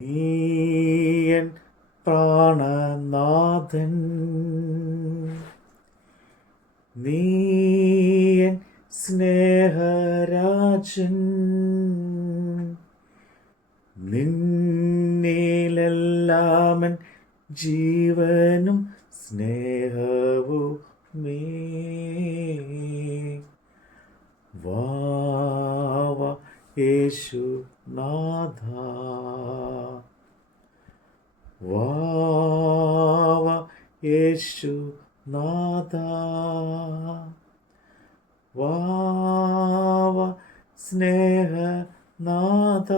നീയൻ പ്രാണനാഥൻ, നീയൻ സ്നേഹരാജൻ, നിന്നിലെല്ലാമൻ ജീവനും സ്നേഹവുമേ. വാവ യേശുനാഥ, വാവ യേശുനാഥ, വാവ സ്നേഹനാഥ,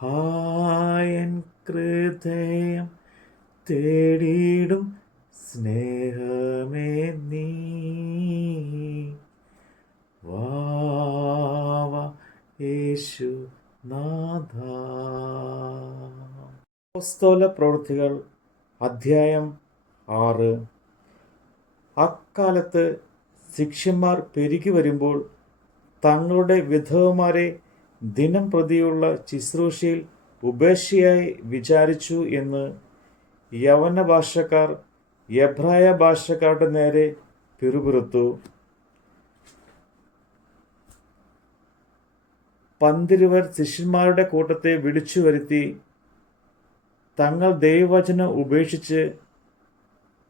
ആയൻ ഹൃദയം തേടിയിടും സ്നേഹമേ നീ. വാവ യേശുനാഥ. അപ്പോസ്തല പ്രവൃത്തികൾ അധ്യായം 6. അക്കാലത്ത് ശിഷ്യന്മാർ പെരുകി വരുമ്പോൾ തങ്ങളുടെ വിധവമാരെ ദിനം പ്രതിയുള്ള ശുശ്രൂഷയിൽ ഉപേക്ഷയായി വിചാരിച്ചു എന്ന് യവന ഭാഷക്കാർ എബ്രായ ഭാഷക്കാരുടെ നേരെ പിറുപിറുത്തു. പന്തിരുവർ ശിഷ്യന്മാരുടെ കൂട്ടത്തെ വിളിച്ചു വരുത്തി, തങ്ങൾ ദൈവവചനം ഉപേക്ഷിച്ച്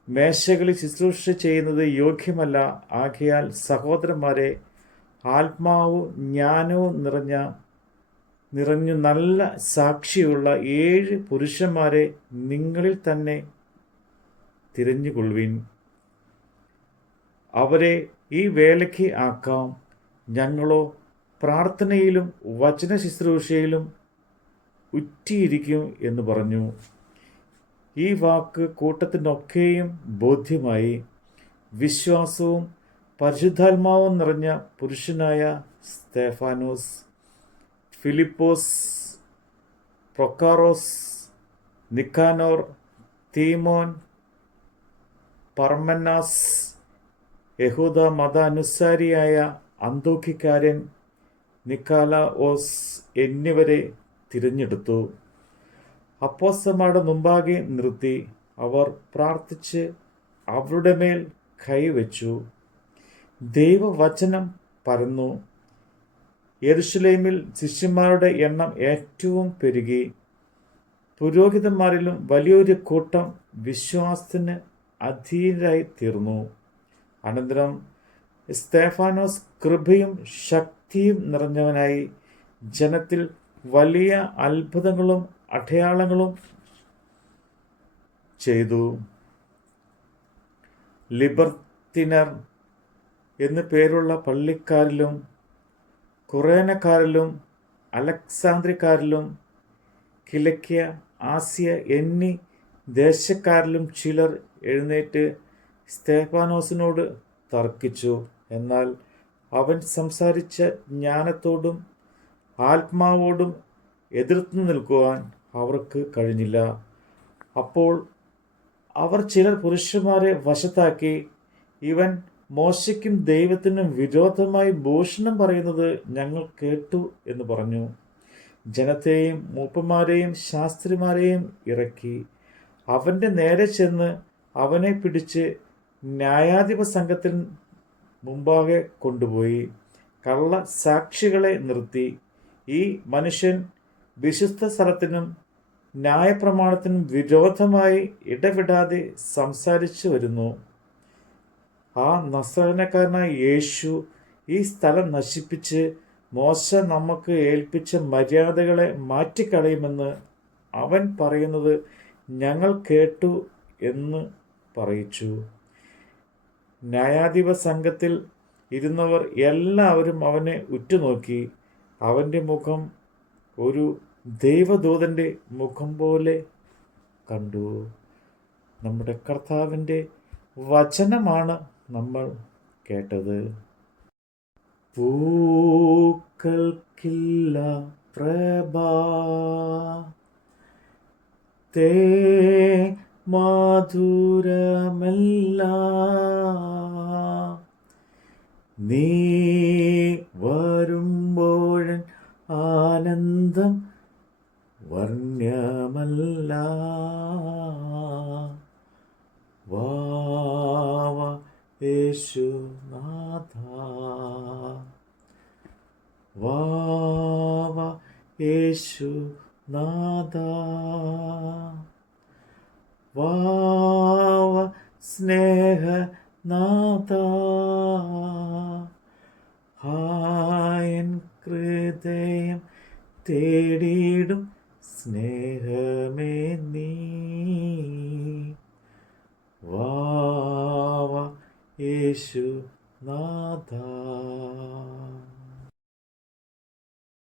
മേശകളിൽ ശുശ്രൂഷ ചെയ്യുന്നത് യോഗ്യമല്ല. ആകയാൽ സഹോദരന്മാരെ, ആത്മാവും ജ്ഞാനവും നിറഞ്ഞു നല്ല സാക്ഷിയുള്ള 7 പുരുഷന്മാരെ നിങ്ങളിൽ തന്നെ തിരഞ്ഞുകൊള്ളുവിൻ. അവരെ ഈ വേലയ്ക്ക് ആക്കാം. ഞങ്ങളോ പ്രാർത്ഥനയിലും വചന ശുശ്രൂഷയിലും ഉറ്റിയിരിക്കും എന്ന് പറഞ്ഞു. ഈ വാക്ക് കൂട്ടത്തിനൊക്കെയും ബോധ്യമായി. വിശ്വാസവും പരിശുദ്ധാത്മാവും നിറഞ്ഞ പുരുഷനായ സ്തെഫാനോസ്, ഫിലിപ്പോസ്, പ്രൊക്കാറോസ്, നിക്കാനോർ, തീമോൻ, പർമന്നാസ്, യഹൂദ മത അനുസാരിയായ അന്തോഖ്യക്കാരൻ നിക്കാലാഓസ് എന്നിവരെ തിരഞ്ഞെടുത്തു. അപ്പോസ്തലന്മാരുടെ മുമ്പാകെ നിർത്തി അവർ പ്രാർത്ഥിച്ച് അവരുടെ മേൽ കൈവച്ചു. ദൈവവചനം പരന്നു. യെരുശലേമിൽ ശിഷ്യന്മാരുടെ എണ്ണം ഏറ്റവും പെരുകി. പുരോഹിതന്മാരിലും വലിയൊരു കൂട്ടം വിശ്വാസത്തിന് അധീനരായി തീർന്നു. അനന്തരം സ്തെഫാനോസ് കൃപയും ശക്തിയും നിറഞ്ഞവനായി ജനത്തിൽ വലിയ അത്ഭുതങ്ങളും അടയാളങ്ങളും ചെയ്തു. ലിബർത്തിനർ എന്നു പേരുള്ള പള്ളിക്കാരിലും കുറേനക്കാരിലും അലക്സാന്ദ്രിയക്കാരിലും കിഴക്കേ ആസിയ എന്നീ ദേശക്കാരിലും ചിലർ എഴുന്നേറ്റ് സ്തെഫാനോസിനോട് തർക്കിച്ചു. എന്നാൽ അവൻ സംസാരിച്ച ജ്ഞാനത്തോടും ആത്മാവോടും എതിർത്ത് നിൽക്കുവാൻ അവർക്ക് കഴിഞ്ഞില്ല. അപ്പോൾ അവർ ചിലർ പുരുഷന്മാരെ വശത്താക്കി, ഇവൻ മോശയ്ക്കും ദൈവത്തിനും വിരോധമായി ഭൂഷണം പറയുന്നത് ഞങ്ങൾ കേട്ടു എന്ന് പറഞ്ഞു. ജനത്തെയും മൂപ്പന്മാരെയും ശാസ്ത്രിമാരെയും ഇറക്കി അവൻ്റെ നേരെ ചെന്ന് അവനെ പിടിച്ച് ന്യായാധിപ സംഘത്തിന് മുമ്പാകെ കൊണ്ടുപോയി കള്ള സാക്ഷികളെ നിർത്തി, ഈ മനുഷ്യൻ വിശുദ്ധ സ്ഥലത്തിനും ന്യായപ്രമാണത്തിനും വിരോധമായി ഇടവിടാതെ സംസാരിച്ചു വരുന്നു. ആ നസ്രായനക്കാരനായ യേശു ഈ സ്ഥലം നശിപ്പിച്ച് മോശ നമുക്ക് ഏൽപ്പിച്ച മര്യാദകളെ മാറ്റിക്കളയുമെന്ന് അവൻ പറയുന്നത് ഞങ്ങൾ കേട്ടു എന്ന് പറയിച്ചു. ന്യായാധിപ സംഘത്തിൽ ഇരുന്നവർ എല്ലാവരും അവനെ ഉറ്റുനോക്കി. അവൻ്റെ മുഖം ഒരു ദൈവദൂതൻ്റെ മുഖം പോലെ കണ്ടു. നമ്മുടെ കർത്താവിൻ്റെ വചനമാണ് നമ്മൾ കേട്ടത്. പൂക്കൾക്കില്ല പ്രഭ തേ മധുരമല്ല, നീ വരുമ്പോഴൻ ആനന്ദ ബന്ധം വർണ്ണ്യമല്ല. വാവ യേശുനാഥ, വാവ യേശുനാഥ, വാവ സ്നേഹനാഥ, ഹായൻ ഹൃദയം തേടിയിടും സ്നേഹമേ നീ, വാവ യേശു